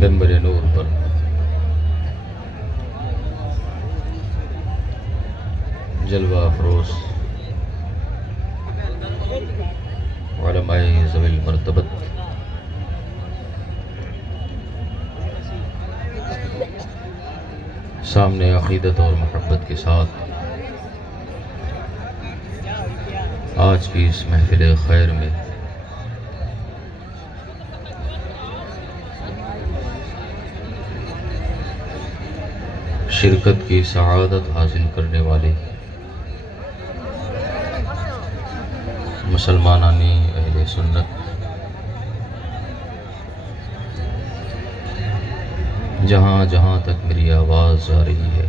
ممبر نور پر جلوہ افروز علماء ذوی المرتبت سامنے عقیدت اور محبت کے ساتھ آج کی اس محفل خیر میں شرکت کی سعادت حاصل کرنے والے مسلمانانی اہل سنت جہاں جہاں تک میری آواز جا رہی ہے،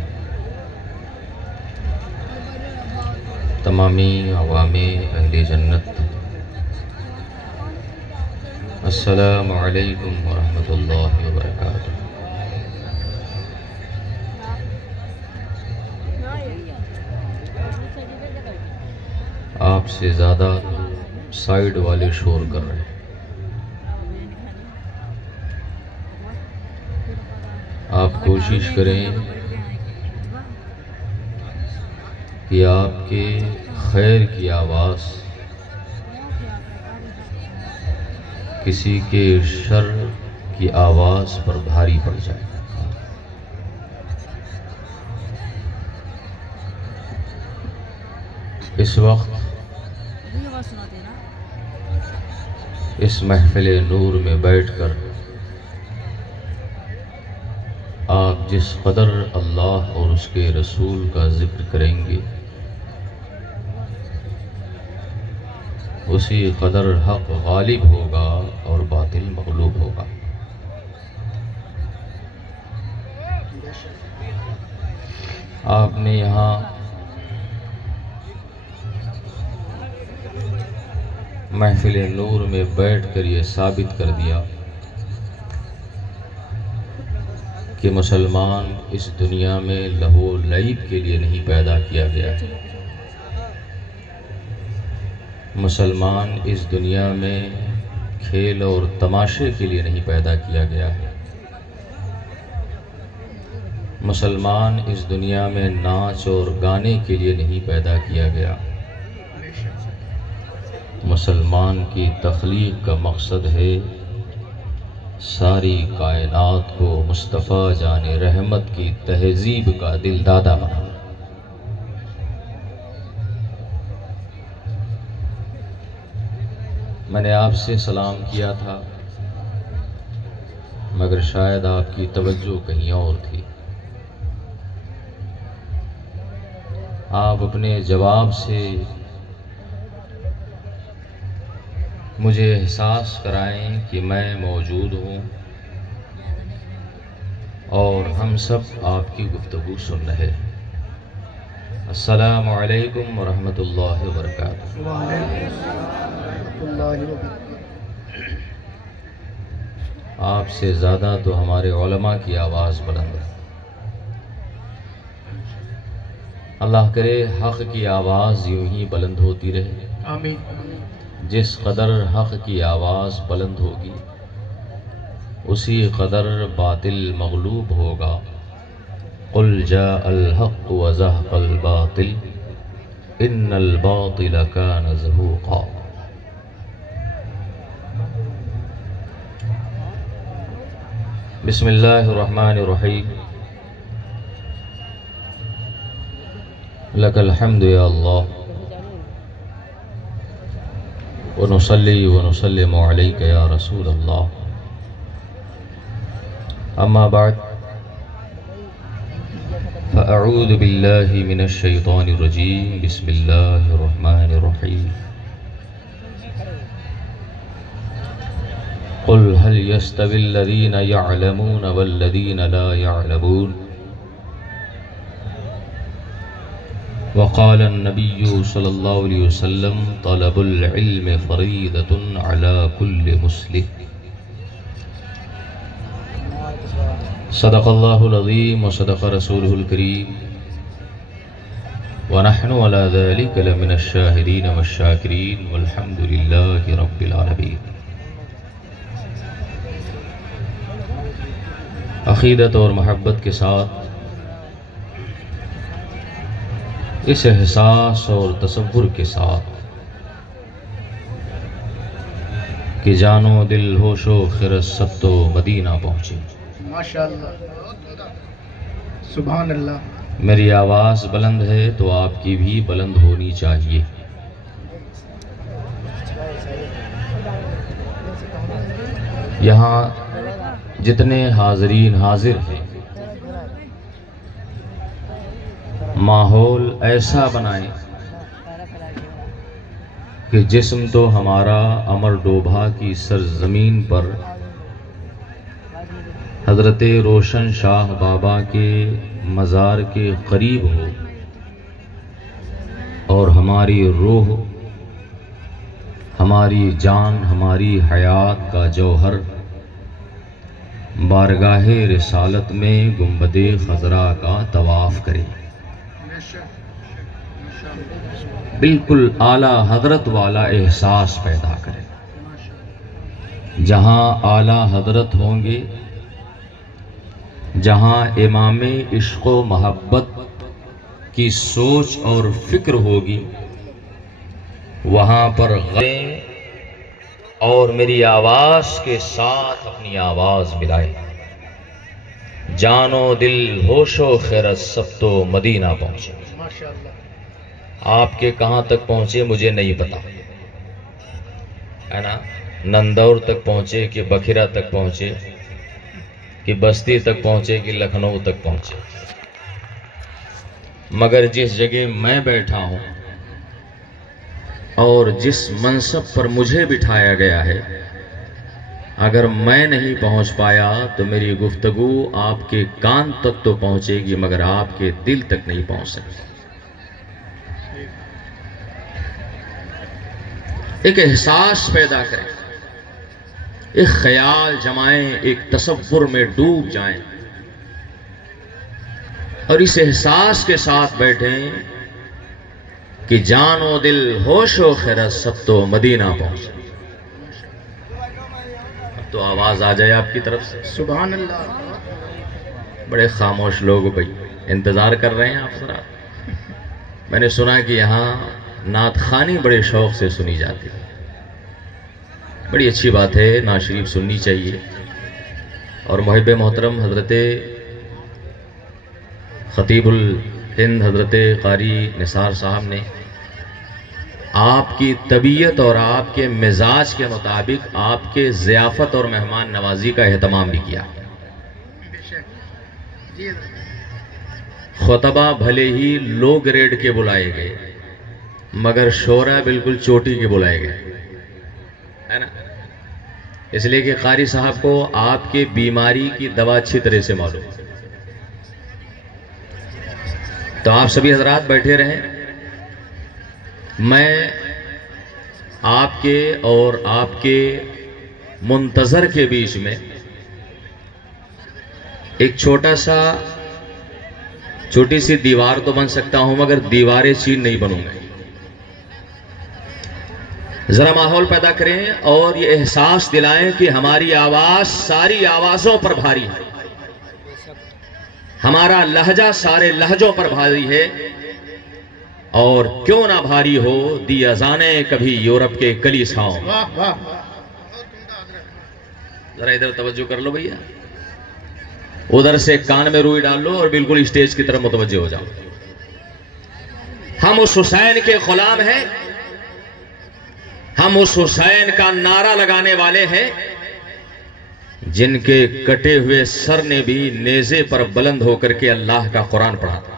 تمامی عوام اہل جنت، السلام علیکم ورحمۃ اللہ وبرکاتہ۔ آپ سے زیادہ سائیڈ والے شور کر رہے ہیں۔ آپ کوشش کریں کہ آپ کے خیر کی آواز کسی کے شر کی آواز پر بھاری پڑ جائے۔ اس وقت اس محفل نور میں بیٹھ کر آپ جس قدر اللہ اور اس کے رسول کا ذکر کریں گے، اسی قدر حق غالب ہوگا اور باطل مغلوب ہوگا۔ آپ نے یہاں محفل نور میں بیٹھ کر یہ ثابت کر دیا کہ مسلمان اس دنیا میں لہو و لعب کے لیے نہیں پیدا کیا گیا ہے۔ مسلمان اس دنیا میں کھیل اور تماشے کے لیے نہیں پیدا کیا گیا ہے۔ مسلمان اس دنیا میں ناچ اور گانے کے لیے نہیں پیدا کیا گیا۔ مسلمان کی تخلیق کا مقصد ہے ساری کائنات کو مصطفیٰ جان رحمت کی تہذیب کا دل دادا بنانا۔ میں نے آپ سے سلام کیا تھا مگر شاید آپ کی توجہ کہیں اور تھی۔ آپ اپنے جواب سے مجھے احساس کرائیں کہ میں موجود ہوں اور ہم سب آپ کی گفتگو سن رہے ہیں۔ السلام علیکم ورحمۃ اللہ وبرکاتہ۔ آپ سے زیادہ تو ہمارے علماء کی آواز بلند ہے۔ اللہ کرے حق کی آواز یوں ہی بلند ہوتی رہے۔ آمین۔ جس قدر حق کی آواز بلند ہوگی اسی قدر باطل مغلوب ہوگا۔ قل جاء الحق وزهق الباطل ان الباطل كان زهوقا۔ بسم اللہ الرحمن الرحیم۔ لک الحمد یا اللہ ونصلی ونسلم علیک یا رسول اللہ۔ اما بعد فاعوذ باللہ من الشیطان الرجیم، بسم اللہ الرحمن الرحیم۔ قل هل يستوي الذین يعلمون والذین لا يعلمون، وقال النبی صلی اللہ علیہ وسلم طلب العلم فریضۃ علی کل مسلم۔ صدق اللہ العظیم وصدق رسولہ الکریم ونحن على ذلك لمن الشاهدين والشاكرين والحمد لله رب العالمين. عقیدت اور محبت کے ساتھ اس احساس اور تصور کے ساتھ کہ جان و دل ہوش و خرد سب تو مدینہ پہنچے. ماشاءاللہ، سبحان اللہ. میری آواز بلند ہے تو آپ کی بھی بلند ہونی چاہیے. یہاں جتنے حاضرین حاضر ہیں ماحول ایسا بنائیں کہ جسم تو ہمارا امر ڈوبھا کی سرزمین پر حضرت روشن شاہ بابا کے مزار کے قریب ہو، اور ہماری روح، ہماری جان، ہماری حیات کا جوہر بارگاہ رسالت میں گنبد خضرا کا طواف کرے. بالکل اعلیٰ حضرت والا احساس پیدا کرے. جہاں اعلیٰ حضرت ہوں گے، جہاں امام عشق و محبت کی سوچ اور فکر ہوگی، وہاں پر غلیں اور میری آواز کے ساتھ اپنی آواز ملائے. جان و دل ہوش و خیرت سب تو مدینہ پہنچے. آپ کے کہاں تک پہنچے مجھے نہیں پتا ہے نا، نندور تک پہنچے کہ بکھرا تک پہنچے کہ بستی تک پہنچے کہ لکھنؤ تک پہنچے، مگر جس جگہ میں بیٹھا ہوں اور جس منصب پر مجھے بٹھایا گیا ہے، اگر میں نہیں پہنچ پایا تو میری گفتگو آپ کے کان تک تو پہنچے گی مگر آپ کے دل تک نہیں پہنچ سکتی. ایک احساس پیدا کریں، ایک خیال جمائیں، ایک تصور میں ڈوب جائیں اور اس احساس کے ساتھ بیٹھیں کہ جان و دل ہوش و خیرت سب تو مدینہ پہنچے. اب تو آواز آ جائے آپ کی طرف سے. سبحان اللہ. بڑے خاموش لوگ بھائی انتظار کر رہے ہیں آپ ذرا. میں نے سنا کہ یہاں نعت خوانی بڑے شوق سے سنی جاتی ہے. بڑی اچھی بات ہے، نعت شریف سننی چاہیے. اور محب محترم حضرت خطیب الہند حضرت قاری نثار صاحب نے آپ کی طبیعت اور آپ کے مزاج کے مطابق آپ کے ضیافت اور مہمان نوازی کا اہتمام بھی کیا. خطبہ بھلے ہی لو گریڈ کے بلائے گئے مگر شعرا بالکل چوٹی کے بلائے گئے ہے نا، اس لیے کہ قاری صاحب کو آپ کے بیماری کی دوا اچھی طرح سے معلوم. تو آپ سبھی حضرات بیٹھے رہیں. میں آپ کے اور آپ کے منتظر کے بیچ میں ایک چھوٹی سی دیوار تو بن سکتا ہوں مگر دیواریں چین نہیں بنوں گا. ذرا ماحول پیدا کریں اور یہ احساس دلائیں کہ ہماری آواز ساری آوازوں پر بھاری ہے، ہمارا لہجہ سارے لہجوں پر بھاری ہے. اور کیوں نہ بھاری ہو، دی اذانیں کبھی یورپ کے کلیساؤں. ذرا ادھر توجہ کر لو بھیا، ادھر سے کان میں روئی ڈال لو اور بالکل اسٹیج کی طرف متوجہ ہو جاؤ. ہم اس حسین کے غلام ہیں، ہم اس حسین کا نعرہ لگانے والے ہیں جن کے کٹے ہوئے سر نے بھی نیزے پر بلند ہو کر کے اللہ کا قرآن پڑھا تھا.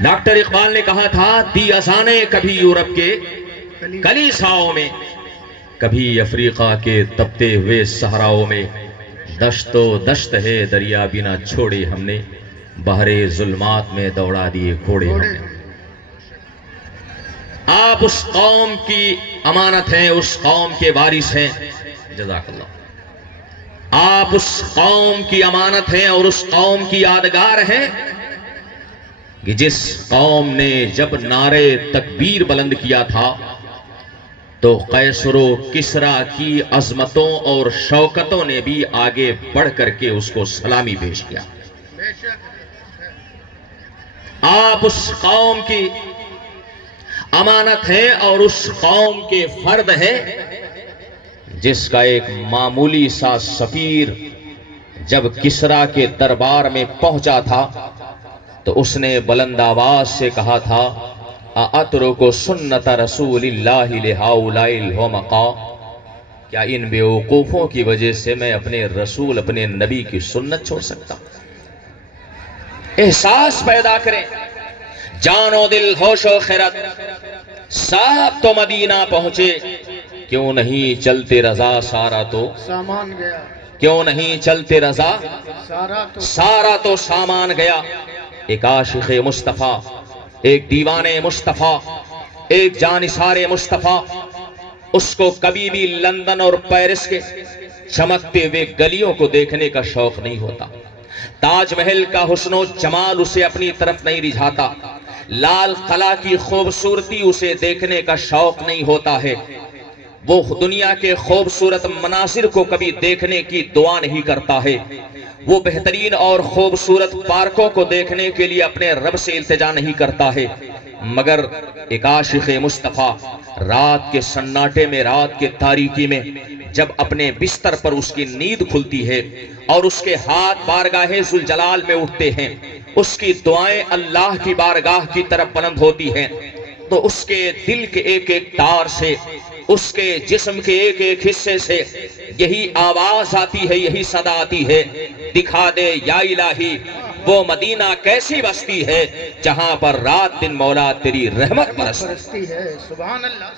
ڈاکٹر اقبال نے کہا تھا، دی اذانیں کبھی یورپ کے کلیساؤں میں، کبھی افریقہ کے تپتے ہوئے صحراؤں میں. دشت و دشت ہے دریا بنا چھوڑے ہم نے، بحر ظلمات میں دوڑا دیے گھوڑے ہم نے. آپ اس قوم کی امانت ہیں، اس قوم کے وارث ہیں. جزاک اللہ. آپ اس قوم کی امانت ہیں اور اس قوم کی یادگار ہیں کہ جس قوم نے جب نعرے تکبیر بلند کیا تھا تو قیصر و کسریٰ کی عظمتوں اور شوکتوں نے بھی آگے بڑھ کر کے اس کو سلامی پیش کیا. آپ اس قوم کی امانت ہیں اور اس قوم کے فرد ہیں جس کا ایک معمولی سا سفیر جب کسریٰ کے دربار میں پہنچا تھا تو اس نے بلند آواز سے کہا تھا اَأَتْرُكُ سُنَّةَ رَسُولِ اللَّهِ لِهَؤُلَاءِ الْحُمَقَاءِ کیا ان بیوقوفوں کی وجہ سے میں اپنے رسول اپنے نبی کی سنت چھوڑ سکتا ہوں؟ احساس پیدا کریں، جان و دل ہوش و خرد، ساتھ تو مدینہ پہنچے، کیوں نہیں چلتے رضا سارا تو سامان گیا، کیوں نہیں چلتے رضا سارا تو سامان گیا. ایک عاشق مصطفیٰ، ایک دیوان مصطفیٰ، ایک جانثار مصطفیٰ، اس کو کبھی بھی لندن اور پیرس کے چمکتے ہوئے گلیوں کو دیکھنے کا شوق نہیں ہوتا، تاج محل کا حسن و جمال اسے اپنی طرف نہیں رجھاتا، لال قلعہ کی خوبصورتی اسے دیکھنے کا شوق نہیں ہوتا ہے، وہ دنیا کے خوبصورت مناظر کو کبھی دیکھنے کی دعا نہیں کرتا ہے، وہ بہترین اور خوبصورت پارکوں کو دیکھنے کے لیے اپنے رب سے التجا نہیں کرتا ہے، مگر ایک عاشق مصطفیٰ رات کے سناٹے میں، رات کے تاریکی میں جب اپنے بستر پر اس کی نیند کھلتی ہے اور اس کے ہاتھ بارگاہ ذوالجلال میں اٹھتے ہیں، اس کی دعائیں اللہ کی بارگاہ کی طرف بلند ہوتی ہیں، تو اس کے دل کے ایک ایک تار سے، اس کے جسم کے ایک ایک حصے سے یہی آواز آتی ہے، یہی صدا آتی ہے، دکھا دے یا الہی وہ مدینہ کیسی بستی ہے جہاں پر رات دن مولا تیری رحمت برستی ہے. سبحان اللہ،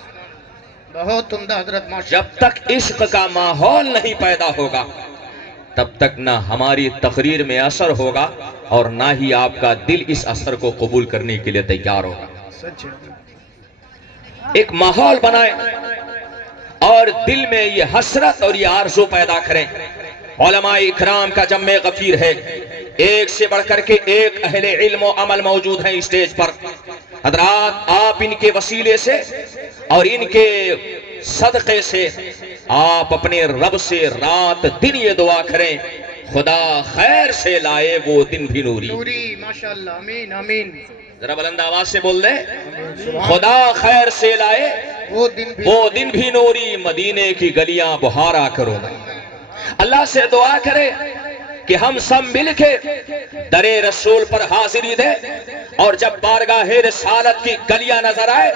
بہت عمدہ حضرت. جب تک عشق کا ماحول نہیں پیدا ہوگا تب تک نہ ہماری تقریر میں اثر ہوگا اور نہ ہی آپ کا دل اس اثر کو قبول کرنے کے لیے تیار ہوگا. ایک ماحول بنائیں اور دل میں یہ حسرت اور یہ آرزو پیدا کریں. علماء اکرام کا جمع غفیر ہے، ایک سے بڑھ کر کے ایک اہل علم و عمل موجود ہیں اسٹیج پر. حضرات آپ ان کے وسیلے سے اور ان کے صدقے سے آپ اپنے رب سے رات دن یہ دعا کریں، خدا خیر سے لائے وہ دن بھی نوری. ماشاءاللہ، آمین آمین. ذرا بلند آواز سے بول دیں، خدا خیر سے لائے وہ دن بھی نوری، مدینے کی گلیاں بہارا کرو. اللہ سے دعا کرے کہ ہم سب مل کے در رسول پر حاضری دے اور جب بارگاہ رسالت کی گلیاں نظر آئے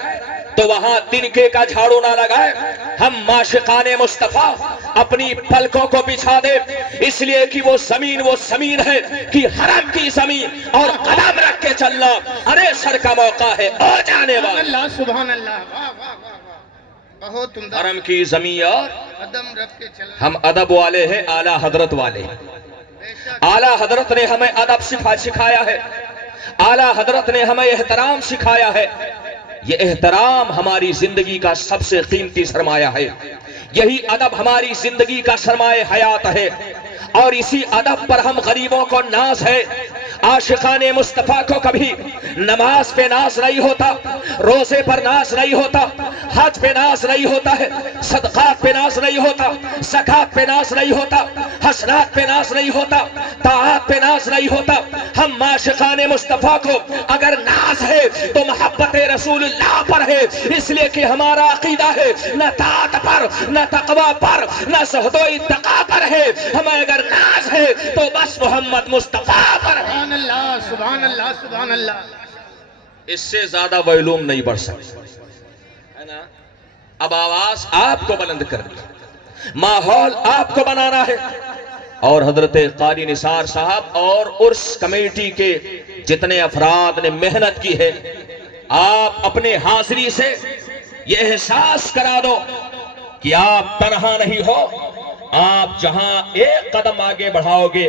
تو وہاں تنکے کا جھاڑو نہ لگائے، ہم معشقان مصطفیٰ اپنی پلکوں کو بچھا دے، اس لیے کہ وہ زمین ہے کہ حرم کی زمین اور قدم رکھ کے چلنا ارے سر کا موقع ہے او جانے والا. سبحان اللہ، بہت عمدہ. حرم کی زمین اور قدم رکھ کے چلنا. ہم ادب والے ہیں، اعلیٰ حضرت والے ہیں. اعلیٰ حضرت نے ہمیں ادب سکھایا ہے، اعلیٰ حضرت نے ہمیں احترام سکھایا ہے. یہ احترام ہماری زندگی کا سب سے قیمتی سرمایہ ہے، یہی ادب ہماری زندگی کا سرمایہ حیات ہے، اور اسی ادب پر ہم غریبوں کو ناز ہے. عاشقان مصطفیٰ کو کبھی نماز پہ ناز نہیں ہوتا، روزے پر ناز نہیں ہوتا، حج پہ ناز نہیں ہوتا ہے، صدقات پہ ناز نہیں ہوتا، زکات پہ ناز نہیں ہوتا، حسنات پہ ناز نہیں ہوتا، طاعات پہ ناز نہیں ہوتا. ہم عاشقان مصطفیٰ کو اگر ناز ہے تو محبت رسول اللہ پر ہے، اس لیے کہ ہمارا عقیدہ ہے نہ طاعت پر، نہ تقوی پر، نہ زہد و اتقا پر ہے. ہمیں اگر ناز ہے تو بس محمد مصطفیٰ پر ہے. سبحان اللہ، سبحان اللہ، سبحان اللہ. اس سے زیادہ ویلوم نہیں بڑھ سکتی ہے نا. اب آواز آپ کو بلند کرنی، ماحول آپ کو بنانا ہے، اور حضرت قاری نثار صاحب اور عرس کمیٹی کے جتنے افراد نے محنت کی ہے، آپ اپنے حاضری سے یہ احساس کرا دو کہ آپ تنہا نہیں ہو. آپ جہاں ایک قدم آگے بڑھاؤ گے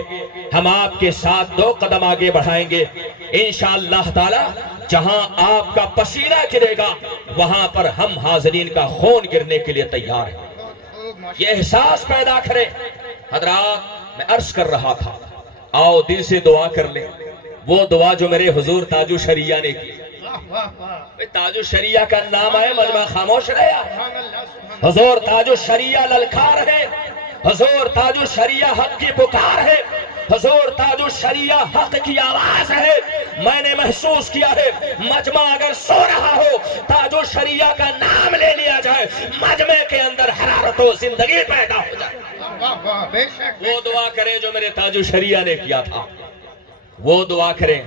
ہم آپ کے ساتھ 2 قدم آگے بڑھائیں گے انشاءاللہ تعالی. جہاں آپ کا پسینہ گرے گا وہاں پر ہم حاضرین کا خون گرنے کے لیے تیار ہیں. یہ احساس پیدا کریں حضرات میں عرض کر رہا تھا آؤ دل سے دعا کر لیں وہ دعا جو میرے حضور تاج الشریعہ نے کی. تاج الشریعہ کا نام ہے مجمع خاموش رہا. حضور تاج الشریعہ للکار ہے, حضور تاج الشریعہ حق کی پکار ہے, حضور تاج الشریعہ حق کی آواز ہے. میں نے محسوس کیا ہے مجمع اگر سو رہا ہو تاج الشریعہ کا نام لے لیا جائے مجمع کے اندر حرارت و زندگی پیدا ہو جائے. وہ دعا کریں جو میرے تاج الشریعہ نے کیا تھا, وہ دعا کریں.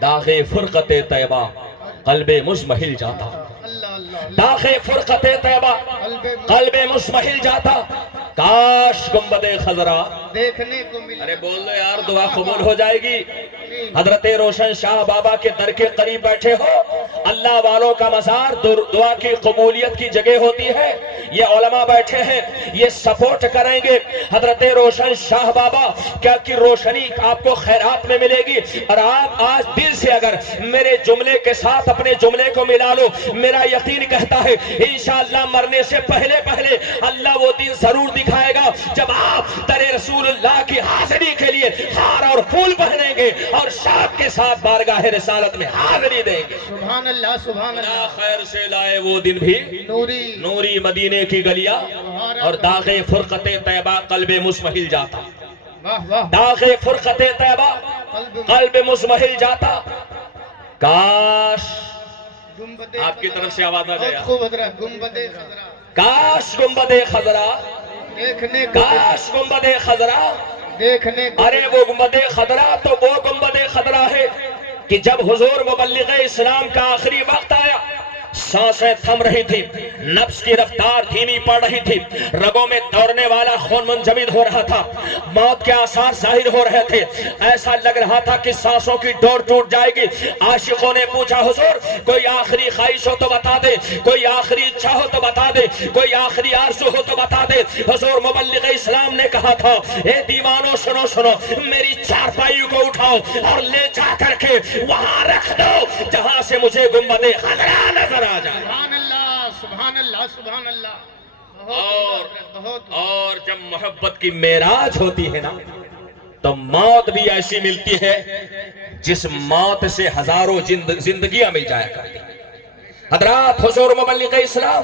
داغ فرقت طیبہ قلب مزمحل جاتا, داغ فرقت طیبہ قلب مزمحل جاتا. کاش گنبد خضرا دیکھنے کو ملا. ارے بول دو یار دعا قبول ہو جائے گی. حضرت روشن شاہ بابا کے در کے قریب بیٹھے ہو, اللہ والوں کا مزار دعا کی قبولیت کی جگہ ہوتی ہے. یہ علماء بیٹھے ہیں, یہ سپورٹ کریں گے حضرت روشن شاہ بابا کیا کی روشنی آپ کو خیرات میں ملے گی. اور آپ آج دل سے اگر میرے جملے کے ساتھ اپنے جملے کو ملا لو, میرا یقین کہتا ہے انشاءاللہ مرنے سے پہلے پہلے اللہ وہ دن ضرور دکھائے گا جب آپ در رسول اللہ کی حاضری کے لیے ہار اور پھول پہنیں گے اور شوق کے ساتھ بارگاہ رسالت میں حاضری دیں گے. سبحان اللہ سبحان اللہ. خیر سے لائے وہ دن بھی نوری نوری مدینے کی گلیاں اور داغ فرقت طیبہ قلب مزمحل جاتا. واہ واہ. داغ فرقت طیبہ قلب مزمحل جاتا. کاش گنبد آپ کی طرف سے آواز آ جائے. بہت خوب حضرت. گنبد خضرا کاش گنبد خضرا, دیکھنے کو کاش گنبد خضرا. دیکھنے کو. ارے وہ گنبد خضرا تو وہ گنبد خضرا ہے کہ جب حضور مبلغ اسلام کا آخری وقت آیا سانسیں تھم رہی تھی, نفس کی رفتار دھیمی پڑ رہی تھی, رگوں میں دوڑنے والا خون منجمد ہو رہا تھا, موت کے آثار ظاہر ہو رہے تھے. ایسا لگ رہا تھا کہ سانسوں کی ڈور ٹوٹ جائے گی. عاشقوں نے پوچھا حضور کوئی آخری خواہش ہو تو بتا دے, کوئی آخری اچھا ہو تو بتا دے, کوئی آخری آرزو ہو تو بتا دے. حضور مبلغ اسلام نے کہا تھا اے دیوانو سنو سنو, میری چارپائی کو اٹھاؤ اور لے جا کر کے وہاں رکھ دو جہاں سے مجھے گنبد خضرا نظر آ جائے. سبحان اللہ سبحان اللہ سبحان اللہ. اور جب محبت کی معراج ہوتی ہے نا تو موت بھی ایسی ملتی ہے جس موت سے ہزاروں زندگیاں مل جایا کرتی. حضرات حضور مبلغ اسلام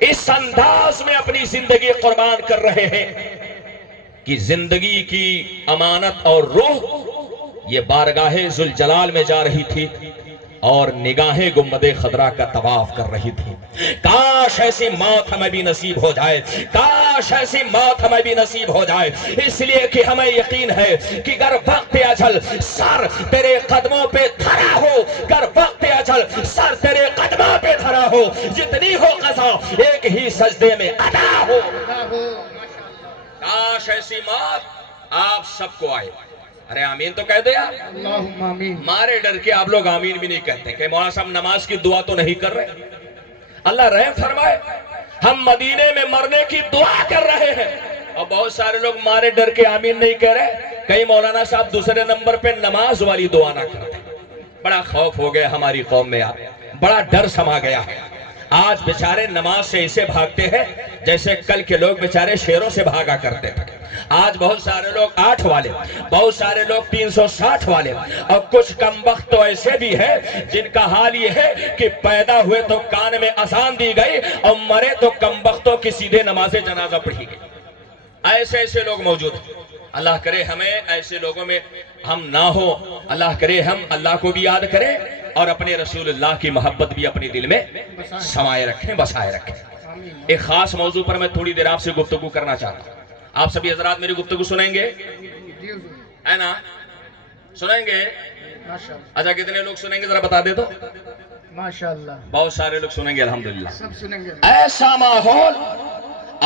اس انداز میں اپنی زندگی قربان کر رہے ہیں کہ زندگی کی امانت اور روح یہ بارگاہ ذوالجلال میں جا رہی تھی اور نگاہیں گنبد خضرا کا طواف کر رہی تھی. کاش ایسی موت ہمیں بھی نصیب ہو جائے, کاش ایسی موت ہمیں بھی نصیب ہو جائے. اس لیے کہ ہمیں یقین ہے کہ گر وقت اجل سر تیرے قدموں پہ دھرا ہو, گر وقت اجل سر تیرے قدموں پہ دھرا ہو, جتنی ہو قضا ایک ہی سجدے میں ادا ہو. کاش ایسی موت آپ سب کو آئے. ارے آمین تو کہہ دو یار. اللہم آمین. مارے ڈر کے آپ لوگ آمین بھی نہیں کہتے کہ مولانا صاحب نماز کی دعا تو نہیں کر رہے. اللہ رحم فرمائے, ہم مدینے میں مرنے کی دعا کر رہے ہیں اور بہت سارے لوگ مارے ڈر کے آمین نہیں کہہ رہے. کئی مولانا صاحب دوسرے نمبر پہ نماز والی دعا نہ کرتے. بڑا خوف ہو گیا ہماری قوم میں, بڑا ڈر سما گیا ہے. آج بیچارے نماز سے اسے بھاگتے ہیں جیسے کل کے لوگ بیچارے شیروں سے بھاگا کرتے تھے. آج بہت سارے لوگ 8 والے, بہت سارے لوگ 360 والے, اور کچھ کمبخت تو ایسے بھی ہیں جن کا حال یہ ہے کہ پیدا ہوئے تو کان میں اذان دی گئی اور مرے تو کمبختوں کی سیدھے نماز جنازہ پڑھی گئی. ایسے ایسے لوگ موجود ہیں. اللہ کرے ہمیں ایسے لوگوں میں ہم نہ ہو. اللہ کرے ہم اللہ کو بھی یاد کریں اور اپنے رسول اللہ کی محبت بھی اپنے دل میں سمائے رکھیں, بسائے رکھیں. ایک خاص موضوع پر میں تھوڑی دیر آپ سے گفتگو کرنا چاہتا ہوں. آپ سبھی حضرات میری گفتگو سنیں گے ہے نا؟ سنیں گے؟ اچھا کتنے لوگ سنیں گے ذرا بتا دے تو. ماشاءاللہ بہت سارے لوگ سنیں گے الحمدللہ. سب سنیں گے. ایسا ماحول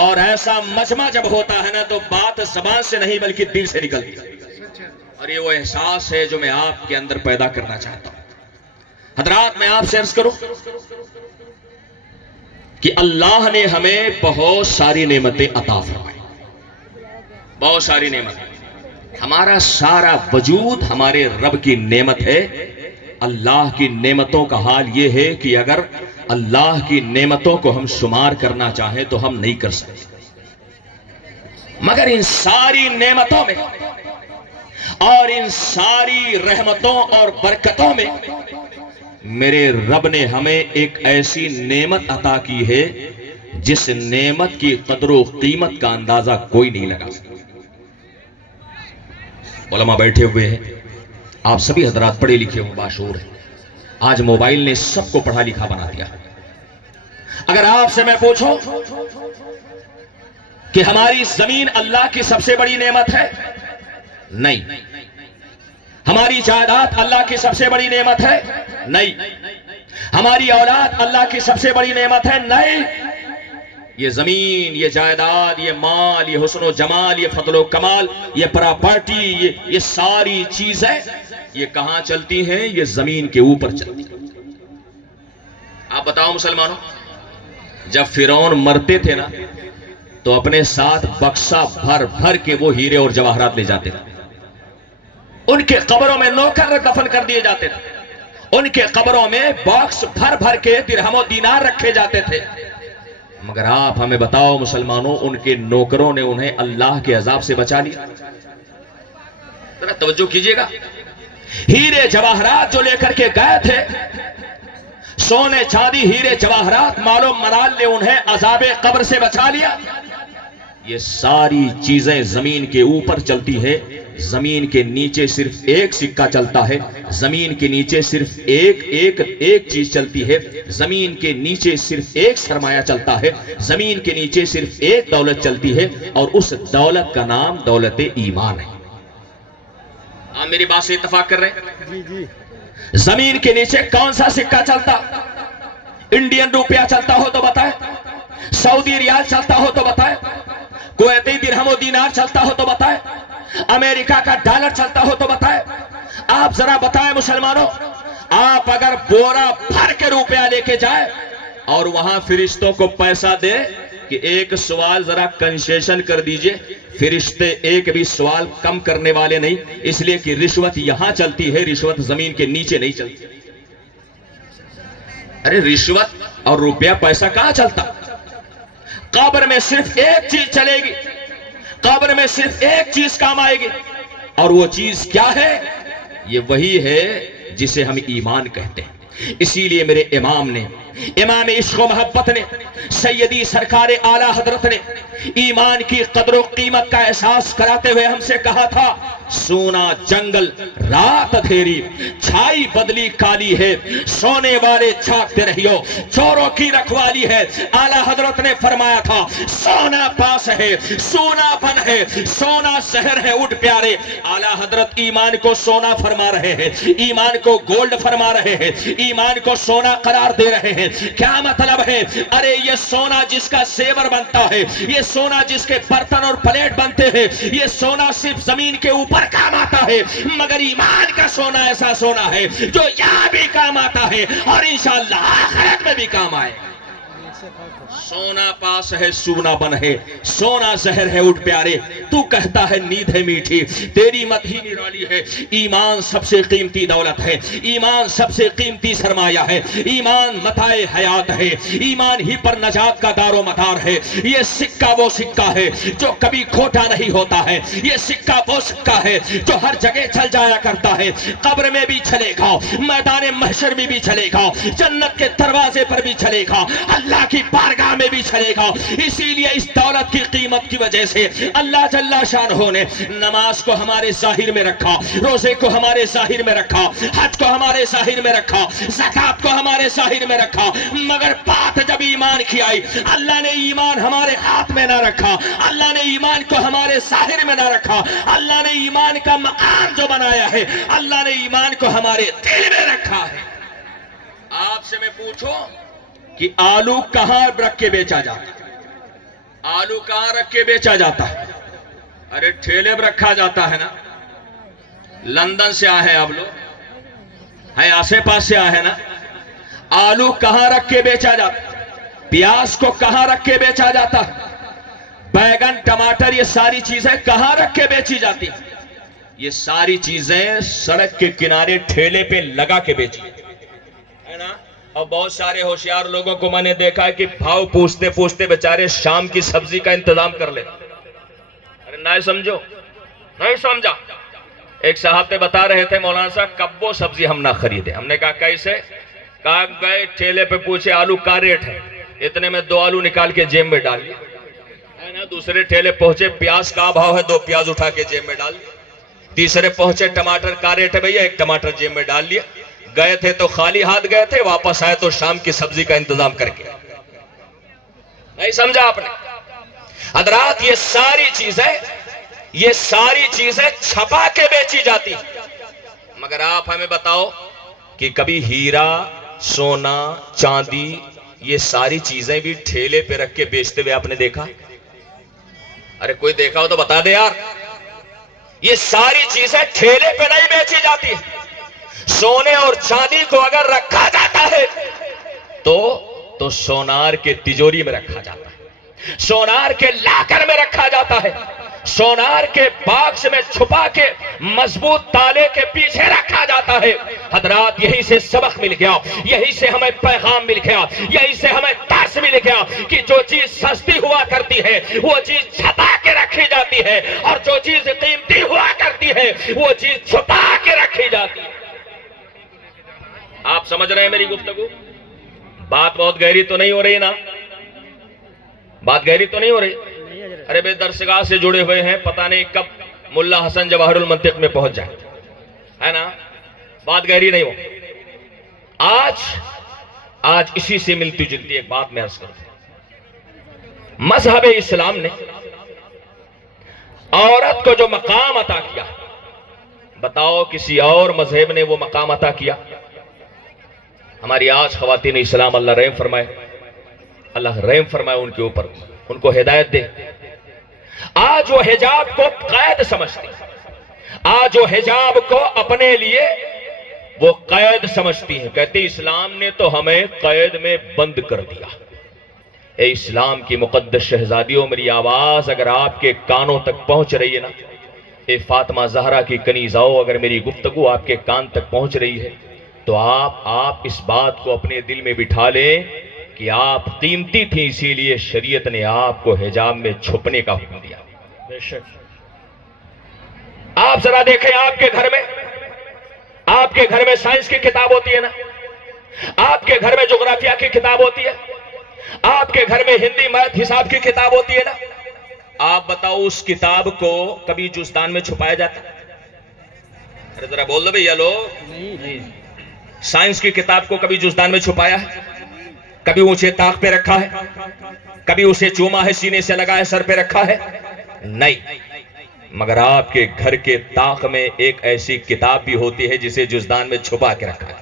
اور ایسا مجمع جب ہوتا ہے نا تو بات زبان سے نہیں بلکہ دل سے نکلتی ہے, اور یہ وہ احساس ہے جو میں آپ کے اندر پیدا کرنا چاہتا ہوں. حضرات میں آپ سے عرض کروں کہ اللہ نے ہمیں بہت ساری نعمتیں عطا فرمائی, بہت ساری نعمتیں. ہمارا سارا وجود ہمارے رب کی نعمت ہے. اللہ کی نعمتوں کا حال یہ ہے کہ اگر اللہ کی نعمتوں کو ہم شمار کرنا چاہیں تو ہم نہیں کر سکتے. مگر ان ساری نعمتوں میں اور ان ساری رحمتوں اور برکتوں میں میرے رب نے ہمیں ایک ایسی نعمت عطا کی ہے جس نعمت کی قدر و قیمت کا اندازہ کوئی نہیں لگا سکتا۔ علماء بیٹھے ہوئے ہیں، آپ سبھی حضرات پڑھے لکھے ہوں، باشعور ہیں۔ آج موبائل نے سب کو پڑھا لکھا بنا دیا۔ اگر آپ سے میں پوچھوں کہ ہماری زمین اللہ کی سب سے بڑی نعمت ہے؟ نہیں۔ ہماری جائیداد اللہ کی سب سے بڑی نعمت ہے؟ نہیں۔ ہماری اولاد اللہ کی سب سے بڑی نعمت ہے؟ نہیں۔ یہ زمین، یہ جائیداد، یہ مال، یہ حسن و جمال، یہ فضل و کمال، یہ پراپرٹی، یہ ساری چیزیں یہ کہاں چلتی ہیں؟ یہ زمین کے اوپر چلتی ہیں۔ آپ بتاؤ مسلمانوں، جب فرعون مرتے تھے نا تو اپنے ساتھ بکسا بھر بھر کے وہ ہیرے اور جواہرات لے جاتے تھے۔ ان کے قبروں میں نوکر دفن کر دیے جاتے تھے، ان کے قبروں میں باکس بھر بھر کے درہم و دینار رکھے جاتے تھے۔ مگر آپ ہمیں بتاؤ مسلمانوں، ان کے نوکروں نے انہیں اللہ کے عذاب سے بچا لیا؟ ذرا توجہ کیجئے گا، ہیرے جواہرات جو لے کر کے گئے تھے، سونے چاندی ہیرے جواہرات مال و منال نے انہیں عذاب قبر سے بچا لیا۔ یہ ساری چیزیں زمین کے اوپر چلتی ہے، زمین کے نیچے صرف ایک سکہ چلتا ہے، زمین کے نیچے صرف ایک چیز چلتی ہے، زمین کے نیچے صرف ایک سرمایہ چلتا ہے، زمین کے نیچے صرف ایک دولت چلتی ہے، اور اس دولت کا نام دولت ایمان ہے۔ آپ میری بات سے اتفاق کر رہے ہیں؟ جی۔ زمین کے نیچے کون سا سکہ چلتا؟ انڈین روپیہ چلتا ہو تو بتائیں، سعودی ریال چلتا ہو تو بتائیں، کویتی درہم و دینار چلتا ہو تو بتائیں، امریکہ کا ڈالر چلتا ہو تو بتائیں۔ آپ ذرا بتائیں مسلمانوں، آپ اگر بورا بھر کے روپیہ لے کے جائیں اور وہاں فرشتوں کو پیسہ دے کہ ایک سوال ذرا کنسیشن کر دیجئے، فرشتے ایک بھی سوال کم کرنے والے نہیں، اس لیے کہ رشوت یہاں چلتی ہے، رشوت زمین کے نیچے نہیں چلتی۔ ارے رشوت اور روپیہ پیسہ کہاں چلتا؟ قبر میں صرف ایک چیز چلے گی، قبر میں صرف ایک چیز کام آئے گی، اور وہ چیز کیا ہے؟ یہ وہی ہے جسے ہم ایمان کہتے ہیں۔ اسی لیے میرے امام نے، امام عشق و محبت نے، سیدی سرکار اعلیٰ حضرت نے ایمان کی قدر و قیمت کا احساس کراتے ہوئے ہم سے کہا تھا، سونا جنگل رات اندھیری، چھائی بدلی کالی ہے، سونے والے جاگتے رہیو، چوروں کی رکھوالی ہے۔ اعلیٰ حضرت نے فرمایا تھا، سونا پاس ہے، سونا بن ہے، سونا زہر ہے، اٹھ پیارے۔ اعلیٰ حضرت ایمان کو سونا فرما رہے ہیں، ایمان کو گولڈ فرما رہے ہیں، ایمان کو سونا قرار دے رہے ہیں۔ کیا مطلب ہے؟ ارے یہ سونا جس کا زیور بنتا ہے، یہ سونا جس کے برتن اور پلیٹ بنتے ہیں، یہ سونا صرف زمین کے اوپر کام آتا ہے، مگر ایمان کا سونا ایسا سونا ہے جو یہاں بھی کام آتا ہے اور انشاءاللہ آخرت میں بھی کام آئے گا۔ سونا پاس ہے، سونا بن ہے، سونا زہر ہے، اٹھ پیارے۔ تو کہتا ہے نیند ہے میٹھی، تیری مت ہی نرالی ہے۔ ایمان سب سے قیمتی دولت ہے، ایمان سب سے قیمتی سرمایہ ہے، ایمان متاع حیات ہے، ایمان ہی پر نجات کا دار و مدار ہے۔ یہ سکہ وہ سکہ ہے جو کبھی کھوٹا نہیں ہوتا ہے، یہ سکہ وہ سکہ ہے جو ہر جگہ چل جایا کرتا ہے، قبر میں بھی چلے گا، میدان محشر میں بھی چلے گا، جنت کے دروازے پر بھی چلے گا، اللہ کی بارگاہ میں بھی چلے گا۔ اسی لیے اس دولت کی قیمت کی وجہ سے اللہ جل شانہ نے نماز کو ہمارے ظاہر میں رکھا، روزے کو ہمارے ظاہر میں رکھا، حج کو ہمارے ظاہر میں رکھا، زکات کو ہمارے ظاہر میں رکھا، مگر بات جب ایمان کی آئی، اللہ نے ایمان ہمارے ہاتھ میں نہ رکھا، اللہ نے ایمان کو ہمارے ظاہر میں نہ رکھا، اللہ نے ایمان کا مقام جو بنایا ہے، اللہ نے ایمان کو ہمارے دل میں رکھا ہے۔ آپ سے میں پوچھوں کہ آلو کہاں رکھ کے بیچا جاتا ہے؟ آلو کہاں رکھ کے بیچا جاتا ہے؟ ارے ٹھیلے پر رکھا جاتا ہے نا۔ لندن سے آئے ہیں آپ لوگ، ہیں آسے پاس سے آئے ہیں نا۔ آلو کہاں رکھ کے بیچا جاتا ہے؟ پیاز کو کہاں رکھ کے بیچا جاتا ہے؟ بیگن، ٹماٹر، یہ ساری چیزیں کہاں رکھ کے بیچی جاتی ہیں؟ یہ ساری چیزیں سڑک کے کنارے ٹھیلے پہ لگا کے بیچی ہے نا۔ اور بہت سارے ہوشیار لوگوں کو میں نے دیکھا ہے کہ بھاؤ پوچھتے پوچھتے بیچارے شام کی سبزی کا انتظام کر لے۔ نہیں سمجھو، نہیں سمجھا۔ ایک صاحب نے بتا رہے تھے مولانا صاحب کب وہ سبزی ہم نہ خریدیں۔ ہم نے کہا کیسے؟ کہا گئے ٹھیلے پہ پوچھے آلو کا ریٹ ہے، اتنے میں 2 آلو نکال کے جیب میں ڈال لیا ہے نا۔ دوسرے ٹھیلے پہنچے پیاز کا بھاؤ ہے، 2 پیاز اٹھا کے جیب میں ڈال لیا۔ تیسرے پہنچے ٹماٹر کا ریٹ ہے بھیا، 1 ٹماٹر جیب میں ڈال لیا۔ گئے تھے تو خالی ہاتھ گئے تھے، واپس آئے تو شام کی سبزی کا انتظام کر کے۔ نہیں سمجھا آپ نے؟ حضرات یہ ساری چیزیں چھپا کے بیچی جاتی ہیں، مگر آپ ہمیں بتاؤ کہ کبھی ہیرا، سونا، چاندی یہ ساری چیزیں بھی ٹھیلے پہ رکھ کے بیچتے ہوئے آپ نے دیکھا؟ ارے کوئی دیکھا ہو تو بتا دے یار۔ یہ ساری چیزیں ٹھیلے پہ نہیں بیچی جاتی۔ سونے اور چاندی کو اگر رکھا جاتا ہے تو سونار کے تجوری میں رکھا جاتا ہے، سونار کے لاکر میں رکھا جاتا ہے، سونار کے باکس میں چھپا کے مضبوط تالے کے پیچھے رکھا جاتا ہے۔ حضرات یہی سے سبق مل گیا، یہی سے ہمیں پیغام مل گیا، یہی سے ہمیں درس مل گیا کہ جو چیز سستی ہوا کرتی ہے وہ چیز چھپا کے رکھی جاتی ہے، اور جو چیز قیمتی ہوا کرتی ہے وہ چیز چھپا کے رکھی جاتی ہے۔ آپ سمجھ رہے ہیں میری گفتگو؟ بات بہت گہری تو نہیں ہو رہی نا؟ بات گہری تو نہیں ہو رہی؟ ارے بے درسگاہ سے جڑے ہوئے ہیں، پتہ نہیں کب ملا حسن جواہر المنطق میں پہنچ جائے، ہے نا؟ بات گہری نہیں ہو۔ آج اسی سے ملتی جلتی ایک بات میں عرض کرتا ہوں۔ مذہب اسلام نے عورت کو جو مقام عطا کیا، بتاؤ کسی اور مذہب نے وہ مقام عطا کیا؟ ہماری آج خواتین اسلام، اللہ رحم فرمائے، اللہ رحم فرمائے ان کے اوپر، ان کو ہدایت دے۔ آج وہ حجاب کو قید سمجھتی، آج وہ حجاب کو اپنے لیے وہ قید سمجھتی ہیں، کہتے اسلام نے تو ہمیں قید میں بند کر دیا۔ اے اسلام کی مقدس شہزادیوں، میری آواز اگر آپ کے کانوں تک پہنچ رہی ہے نا، اے فاطمہ زہرا کی کنیزاؤ، اگر میری گفتگو آپ کے کان تک پہنچ رہی ہے تو آپ اس بات کو اپنے دل میں بٹھا لیں کہ آپ قیمتی تھی، اسی لیے شریعت نے آپ کو حجاب میں چھپنے کا حکم دیا۔ بے شک آپ ذرا دیکھیں، آپ کے گھر میں سائنس کی کتاب ہوتی ہے نا، آپ کے گھر میں جغرافیہ کی کتاب ہوتی ہے، آپ کے گھر میں ہندی، میتھ، حساب کی کتاب ہوتی ہے نا، آپ بتاؤ اس کتاب کو کبھی جزدان میں چھپایا جاتا ہے؟ ارے ذرا بول دو بھیا لوگ، سائنس کی کتاب کو کبھی جزدان میں چھپایا ہے؟ کبھی اونچے طاق پہ رکھا ہے؟ کبھی اسے چوما ہے، سینے سے لگا ہے، سر پہ رکھا ہے؟ نہیں۔ مگر آپ کے گھر کے طاق میں ایک ایسی کتاب بھی ہوتی ہے جسے جزدان میں چھپا کے رکھا ہے۔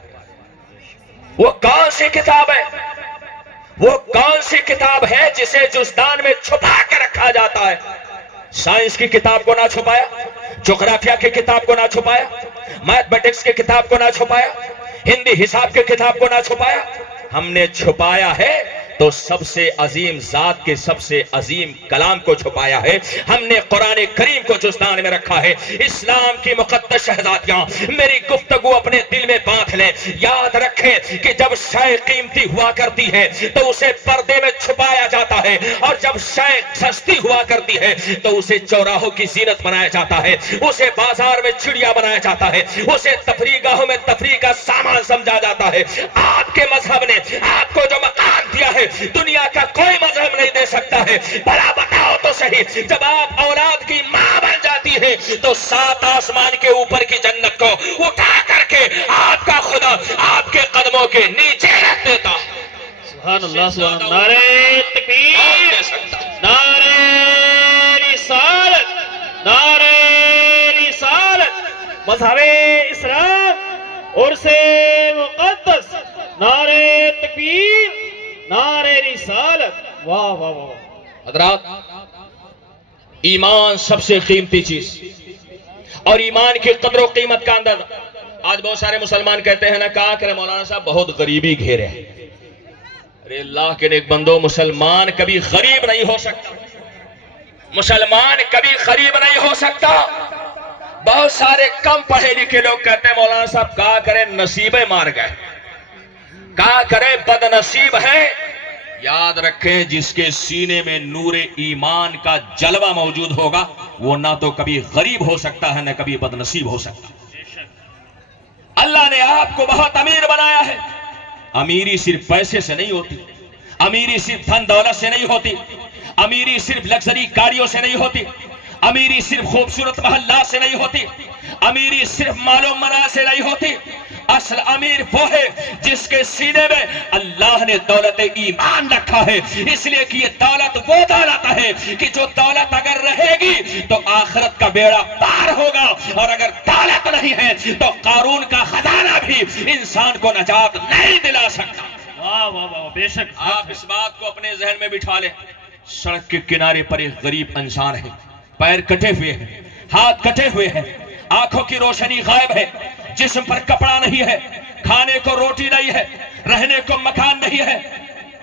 وہ کون سی کتاب ہے؟ وہ کون سی کتاب ہے جسے جزدان میں چھپا کے رکھا جاتا ہے؟ سائنس کی کتاب کو نہ چھپایا، جغرافیہ کی کتاب کو نہ چھپایا، میتھمیٹکس کی کتاب کو نہ چھپایا، ہندی حساب کی کتاب کو نہ چھپایا، ہم نے چھپایا ہے تو سب سے عظیم ذات کے سب سے عظیم کلام کو چھپایا ہے۔ ہم نے قرآن کریم کو جزدان میں رکھا ہے۔ اسلام کی مقدس شہزادیاں، میری گفتگو اپنے دل میں باندھ لیں، یاد رکھیں کہ جب شے قیمتی ہوا کرتی ہے تو اسے پردے میں چھپایا جاتا ہے، اور جب شے سستی ہوا کرتی ہے تو اسے چوراہوں کی زینت بنایا جاتا ہے، اسے بازار میں چڑیا بنایا جاتا ہے، اسے تفریح گاہوں میں تفریح کا سامان سمجھا جاتا ہے۔ آپ کے مذہب نے آپ کو جو مقام دیا ہے دنیا کا کوئی مذہب نہیں دے سکتا ہے۔ بڑا بتاؤ تو صحیح، جب آپ اولاد کی ماں بن جاتی ہے تو 7 آسمان کے اوپر کی جنت کو اٹھا کر کے آپ کا خدا آپ کے قدموں کے نیچے رکھ دیتا۔ سبحان اللہ، سبحان اللہ، نعرہ تکبیر، نعرہ رسالت، نعرہ رسالت، مذہب اسلام عرص مقدس، نعرہ تکبیر، نعرہ رسالت، واہ واہ واہ۔ حضرات، ایمان سب سے قیمتی چیز، اور ایمان کی قدر و قیمت کا اندازہ آج بہت سارے مسلمان کہتے ہیں نا، کہا کرے مولانا صاحب بہت غریبی گھیرے ہیں۔ ارے اللہ کے نیک بندو، مسلمان کبھی غریب نہیں ہو سکتا، مسلمان کبھی غریب نہیں ہو سکتا۔ بہت سارے کم پڑھے لکھے لوگ کہتے ہیں مولانا صاحب کہا کرے نصیبے مار گئے، کہا کرے بد نصیب ہے یاد رکھیں جس کے سینے میں نور ایمان کا جلوہ موجود ہوگا وہ نہ تو کبھی غریب ہو سکتا ہے نہ کبھی بدنصیب ہو سکتا ہے۔ اللہ نے آپ کو بہت امیر بنایا ہے۔ امیری صرف پیسے سے نہیں ہوتی، امیری صرف دھن دولت سے نہیں ہوتی، امیری صرف لگژری گاڑیوں سے نہیں ہوتی، امیری صرف خوبصورت محلات سے نہیں ہوتی، امیری صرف مال و منال سے نہیں ہوتی۔ اصل امیر وہ ہے جس کے سینے میں اللہ نے دولت ایمان رکھا ہے، اس لیے کہ یہ دولت وہ دولت ہے کہ جو دولت اگر رہے گی تو آخرت کا بیڑا پار ہوگا، اور اگر دولت نہیں ہے تو قارون کا خزانہ بھی انسان کو نجات نہیں دلا سکتا۔ واہ واہ واہ، بے شک آپ اس بات کو اپنے ذہن میں بٹھا لیں۔ سڑک کے کنارے پر ایک غریب انسان ہے، پیر کٹے ہوئے ہیں، ہاتھ کٹے ہوئے ہیں، آنکھوں کی روشنی غائب ہے، جسم پر کپڑا نہیں ہے، کھانے کو روٹی نہیں ہے، رہنے کو مکان نہیں ہے۔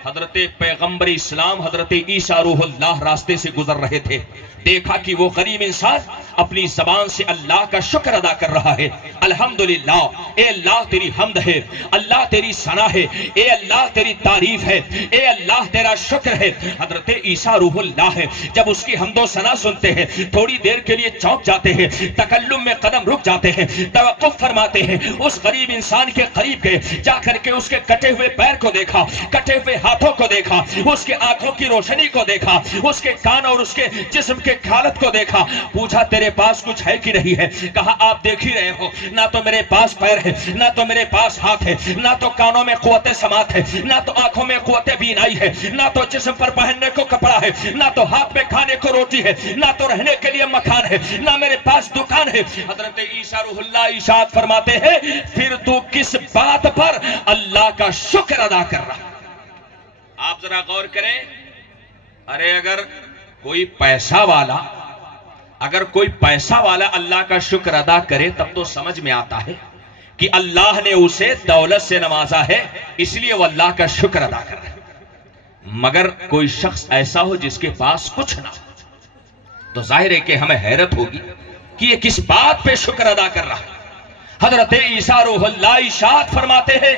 حضرت پیغمبر اسلام حضرت عیسیٰ روح اللہ راستے سے گزر رہے تھے، دیکھا کہ وہ غریب انسان اپنی زبان سے اللہ کا شکر ادا کر رہا ہے۔ الحمدللہ، اے اللہ تیری حمد ہے، اللہ تیری ثنا ہے، اے اللہ تیری تعریف ہے، اے اللہ تیرا شکر ہے۔ حضرت عیسیٰ روح اللہ ہے، جب اس کی حمد و ثنا سنتے ہیں تھوڑی دیر کے لیے چونک جاتے ہیں، تکلم میں قدم رک جاتے ہیں، توقف فرماتے ہیں، اس غریب انسان کے قریب گئے، جا کر کے اس کے کٹے ہوئے پیر کو دیکھا، کٹے ہوئے ہاتھوں کو دیکھا، اس کے آنکھوں کی روشنی کو دیکھا، اس کے کان اور اس کے جسم کے حالت کو دیکھا، پوچھا تیرے پاس کچھ ہے کہ نہیں ہے؟ کہا آپ دیکھ ہی رہے ہو، نہ تو میرے پاس پیر ہے، نہ تو میرے پاس ہاتھ ہے، نہ تو کانوں میں قوت سماعت ہے، نہ تو آنکھوں میں قوت بینائی ہے، نہ تو جسم پر پہننے کو کپڑا ہے، نہ تو ہاتھ میں کھانے کو روٹی ہے، نہ تو رہنے کے لیے مکان ہے، نہ میرے پاس دکان ہے۔ حضرت عیسیٰ روح اللہ ارشاد فرماتے ہیں پھر تو کس بات پر اللہ کا شکر ادا کر رہا؟ آپ ذرا غور کریں، ارے اگر کوئی پیسہ والا اللہ کا شکر ادا کرے تب تو سمجھ میں آتا ہے کہ اللہ نے اسے دولت سے نوازا ہے، اس لیے وہ اللہ کا شکر ادا کر رہا ہے۔ مگر کوئی شخص ایسا ہو جس کے پاس کچھ نہ ہو تو ظاہر ہے کہ ہمیں حیرت ہوگی کہ یہ کس بات پہ شکر ادا کر رہا ہے۔ حضرت عیسیٰ روح اللہ ارشاد فرماتے ہیں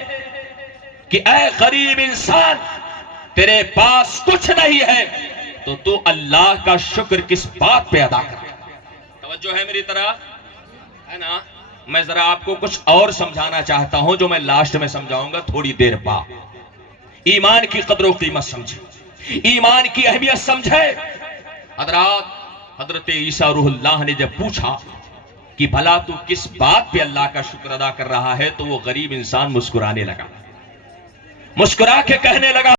کہ اے غریب انسان، تیرے پاس کچھ نہیں ہے تو اللہ کا شکر کس بات پہ ادا کر؟ توجہ ہے میری طرف ہے نا؟ میں ذرا آپ کو کچھ اور سمجھانا چاہتا ہوں جو میں لاسٹ میں سمجھاؤں گا تھوڑی دیر بعد۔ ایمان کی قدر و قیمت سمجھے، ایمان کی اہمیت سمجھے۔ حضرت عیسیٰ روح اللہ نے جب پوچھا کہ بھلا تو کس بات پہ اللہ کا شکر ادا کر رہا ہے تو وہ غریب انسان مسکرانے لگا، مسکرا کے کہنے لگا